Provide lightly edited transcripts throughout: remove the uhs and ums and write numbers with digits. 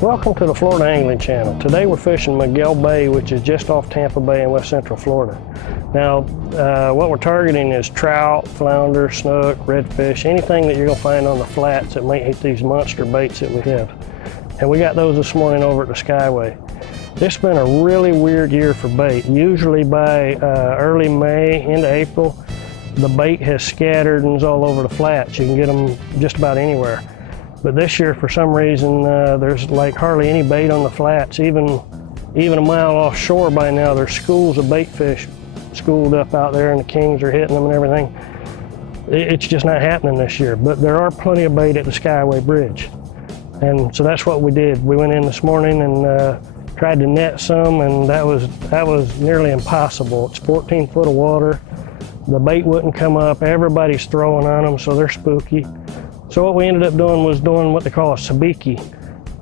Welcome to the Florida Angling Channel. Today we're fishing Miguel Bay, which is just off Tampa Bay in west central Florida. Now, what we're targeting is trout, flounder, snook, redfish, anything that you're going to find on the flats that might hit these monster baits that we have. And we got those this morning over at the Skyway. This has been a really weird year for bait. Usually by early May into April, the bait has scattered and is all over the flats. You can get them just about anywhere. But this year, for some reason, there's like hardly any bait on the flats. Even a mile offshore by now, there's schools of bait fish schooled up out there, and the kings are hitting them and everything. It's just not happening this year. But there are plenty of bait at the Skyway Bridge, and so that's what we did. We went in this morning and tried to net some, and that was nearly impossible. It's 14 foot of water. The bait wouldn't come up. Everybody's throwing on them, so they're spooky. So what we ended up doing was doing what they call a sabiki.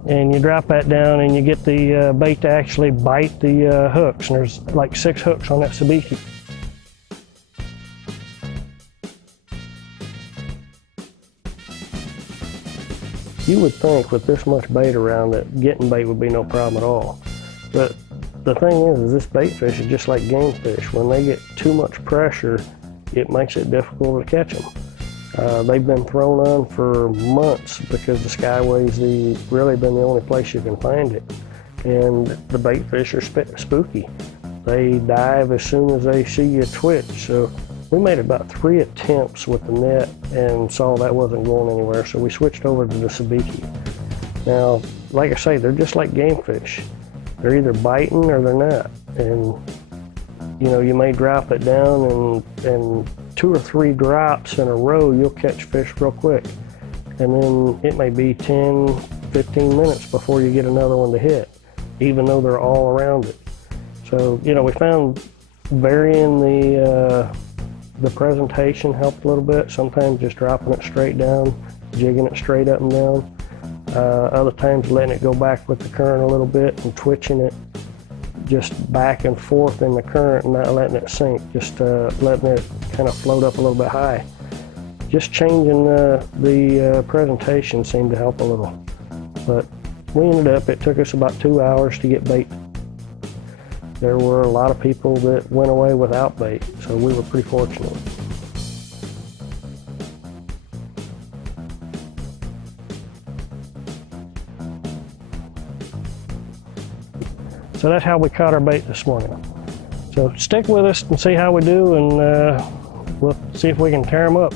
And you drop that down and you get the bait to actually bite the hooks. And there's like 6 hooks on that sabiki. You would think with this much bait around that getting bait would be no problem at all. But the thing is this bait fish is just like game fish. When they get too much pressure, it makes it difficult to catch them. They've been thrown on for months because the Skyway's really been the only place you can find it. And the bait fish are spooky. They dive as soon as they see you twitch. So we made about 3 attempts with the net and saw that wasn't going anywhere. So we switched over to the sabiki. Now, like I say, they're just like game fish. They're either biting or they're not. And you know, you may drop it down and 2 or 3 drops in a row, you'll catch fish real quick. And then it may be 10, 15 minutes before you get another one to hit, even though they're all around it. So, you know, we found varying the presentation helped a little bit. Sometimes just dropping it straight down, jigging it straight up and down. Other times letting it go back with the current a little bit and twitching it just back and forth in the current and not letting it sink, just letting it kind of float up a little bit high. Just changing the presentation seemed to help a little. But we ended up, it took us about 2 hours to get bait. There were a lot of people that went away without bait, so we were pretty fortunate. So that's how we caught our bait this morning. So stick with us and see how we do, and we'll see if we can tear them up.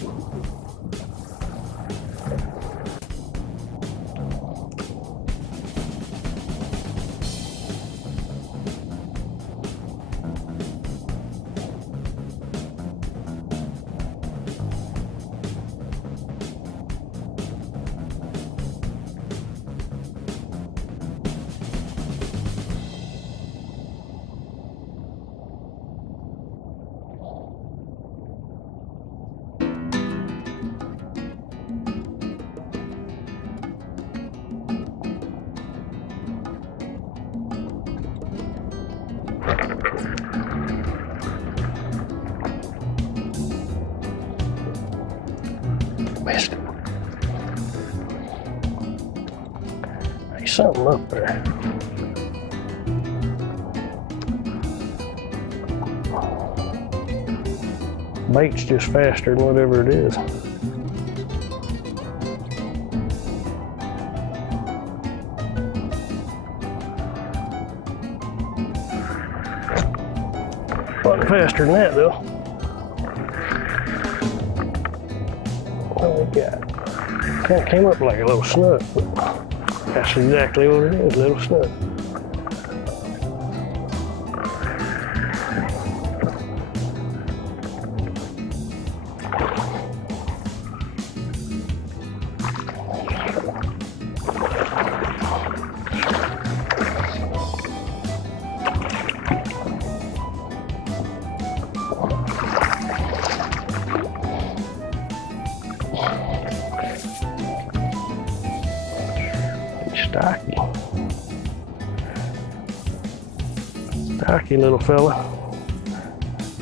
Missed it. There's something up there. Bait's just faster than whatever it is. Wasn't faster than that though. What we got? Kind of came up like a little snook, but that's exactly what it is, little snook. Stocky little fella,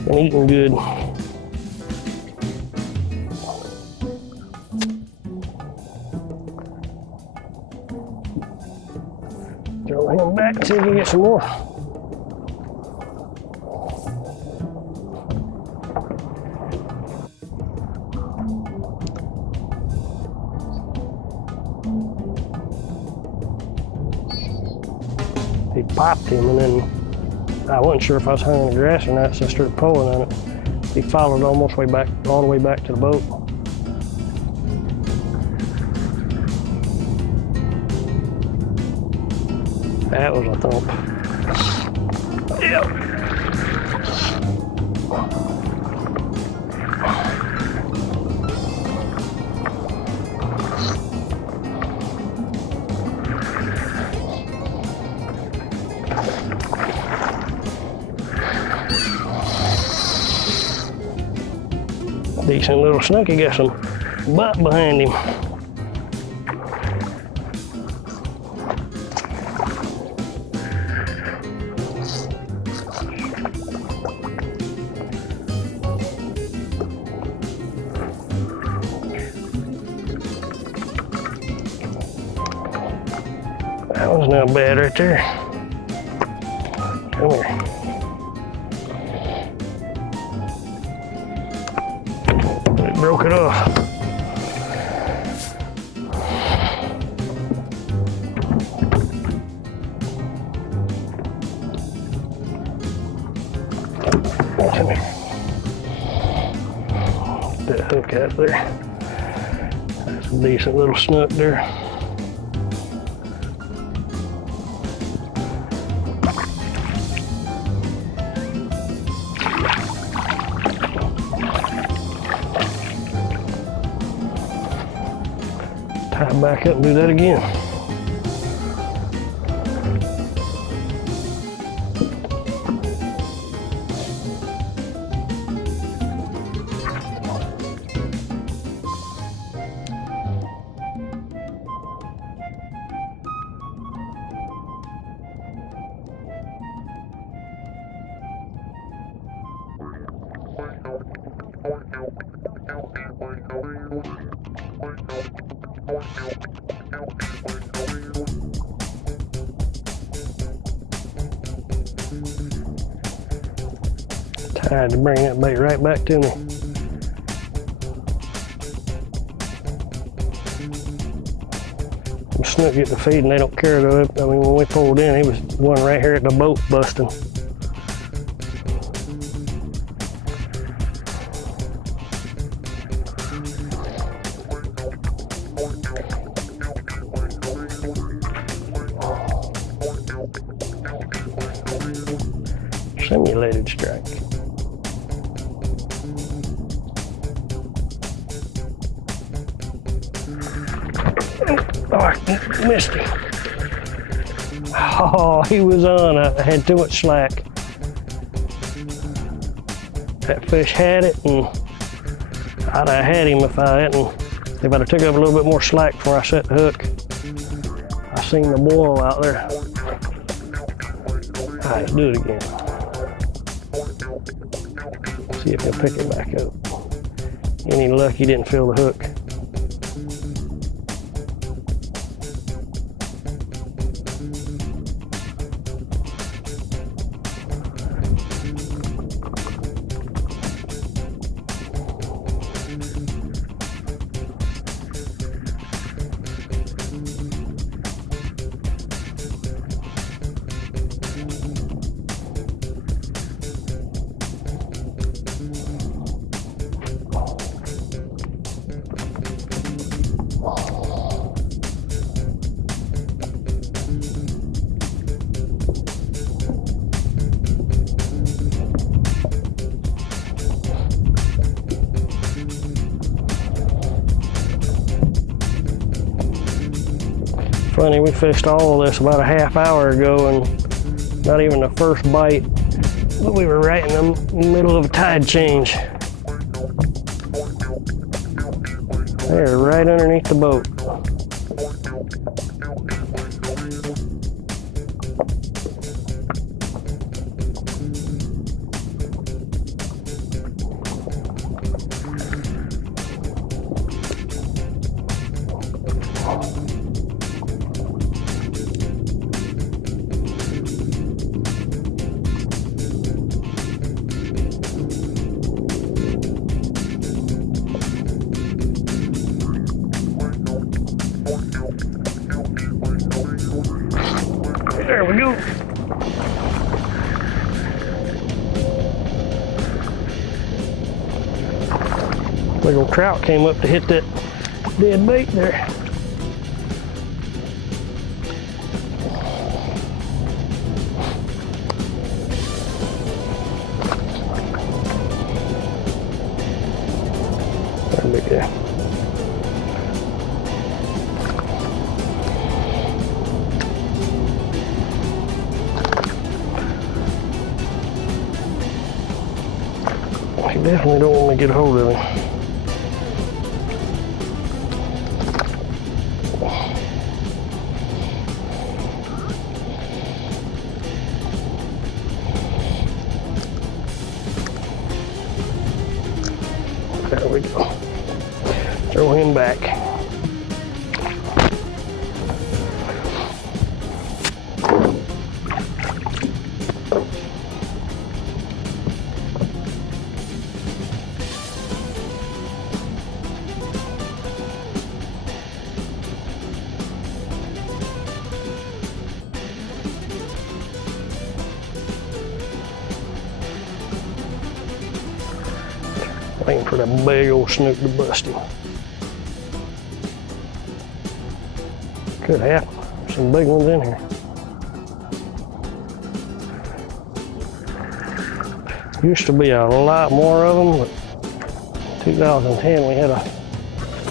and eating good. back and see if we can get some more. He popped him, and then I wasn't sure if I was hanging in the grass or not, so I started pulling on it. He followed all the way back to the boat. That was a thump. Yep. Decent little snook. He got some butt behind him. That one's not bad right there. Come here. It broke it off. Come here. That hook out there. That's a decent little snook there. Tie back up and do that again. Tied to bring that bait right back to me. The snook get the feed and they don't care though. I mean, when we pulled in, he was one right here at the boat busting. Simulated strike. Oh, I missed him. Oh, he was on. I had too much slack. That fish had it, and I'd have had him if I hadn't. If I'd have took up a little bit more slack before I set the hook. I seen the boil out there. All right, do it again. See if he'll pick it back up. Any luck he didn't feel the hook. Funny, we fished all of this about a half hour ago and not even the first bite, but we were right in the middle of a tide change. They're right underneath the boat. There we go. Big old trout came up to hit that dead bait there. There we go. You definitely don't want to get a hold of him. There we go. Throw him back. Waiting for that big old snook to bust him. Could happen. Some big ones in here. Used to be a lot more of them, but 2010 we had a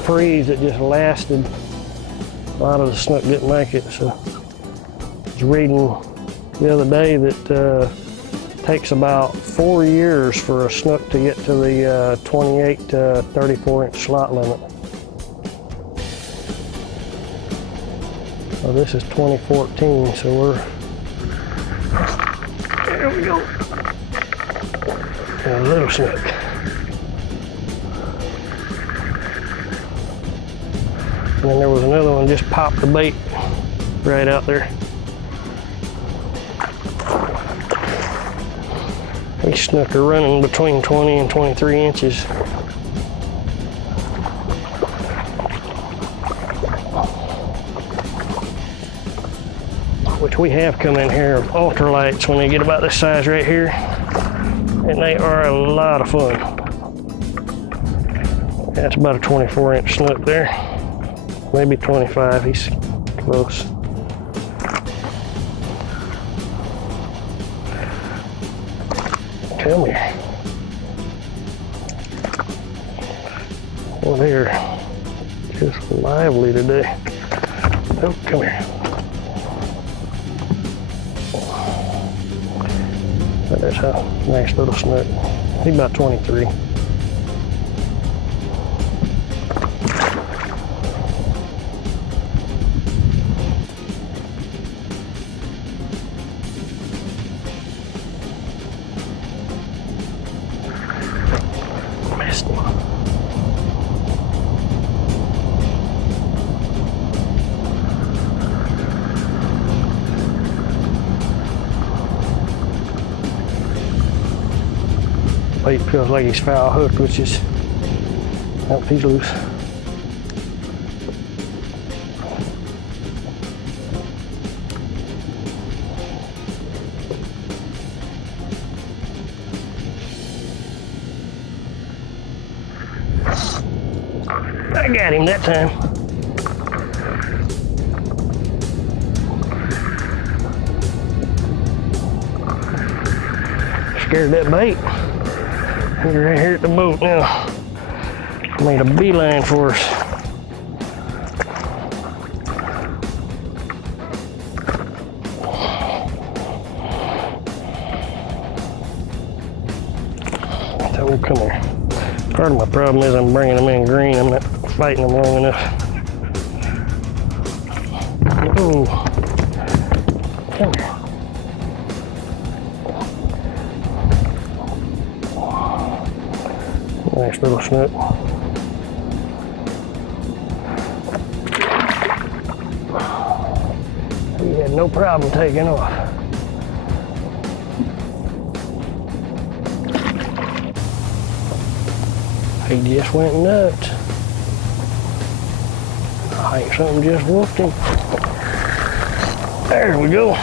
freeze that just lasted. A lot of the snook didn't make it, so I was reading the other day that takes about 4 years for a snook to get to the 28 to 34 inch slot limit. So this is 2014, so we're, there we go. And a little snook. And then there was another one just popped the bait right out there. These snook are running between 20 and 23 inches. Which we have come in here of ultralights when they get about this size right here. And they are a lot of fun. That's about a 24 inch snook there. Maybe 25, he's close. Come here. Well, they're just lively today. Oh, come here. There's a nice little snook. He's about 23. Bait feels like he's foul hooked, which is, oh, he's loose. I got him that time. Scared that bait. He's right here at the boat now. Made a beeline for us. So come here. Part of my problem is I'm bringing them in green. I'm not fighting them long enough. Oh, come here. Nice little snook. He had no problem taking off. He just went nuts. I think something just whooped him. There we go.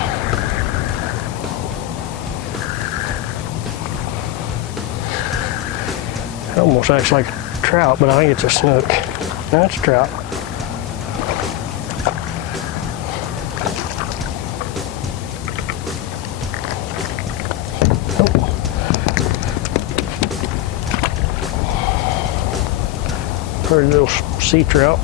Almost acts like a trout, but I think it's a snook. That's a trout. Pretty little sea trout.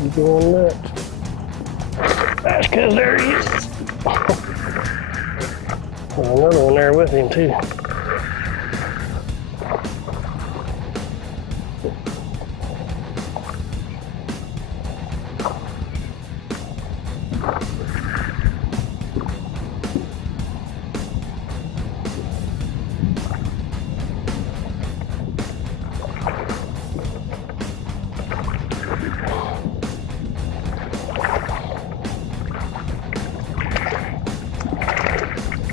He's going nuts. That's because there he is. Another one there with him too.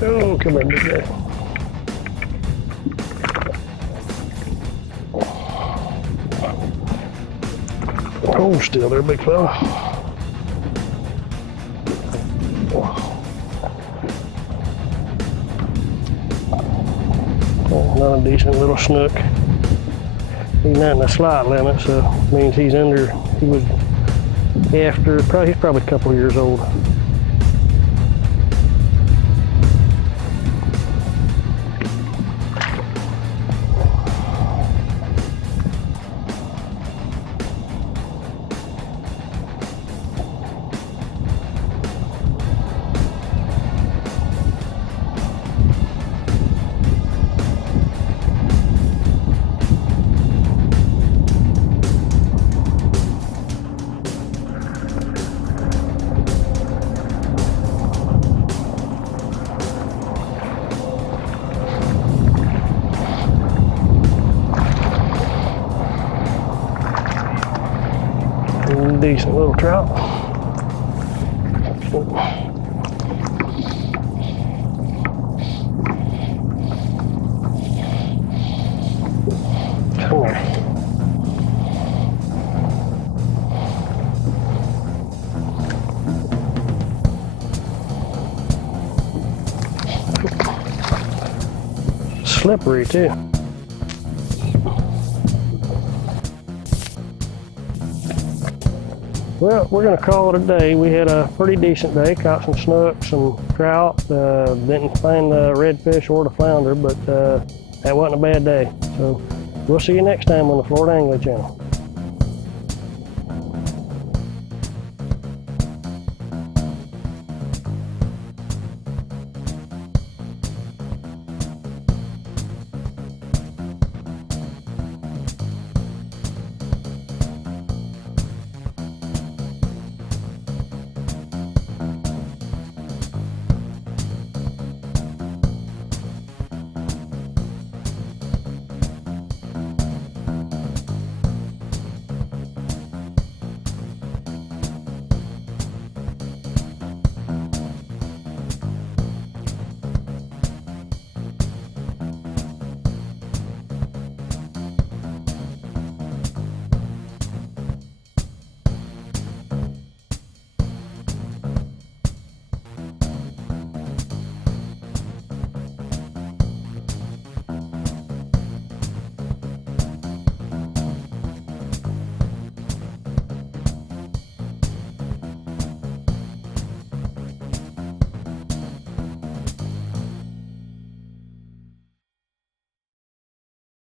Oh, come here, big guy. Hold still there, big fella. Oh, another decent little snook. He's not in the slot limit, so it means he's under, he was after, he's probably a couple of years old. Decent little trout. Come here. Slippery too. Well, we're going to call it a day. We had a pretty decent day. Caught some snook, some trout. Didn't find the redfish or the flounder, but that wasn't a bad day. So we'll see you next time on the Florida Angling Channel.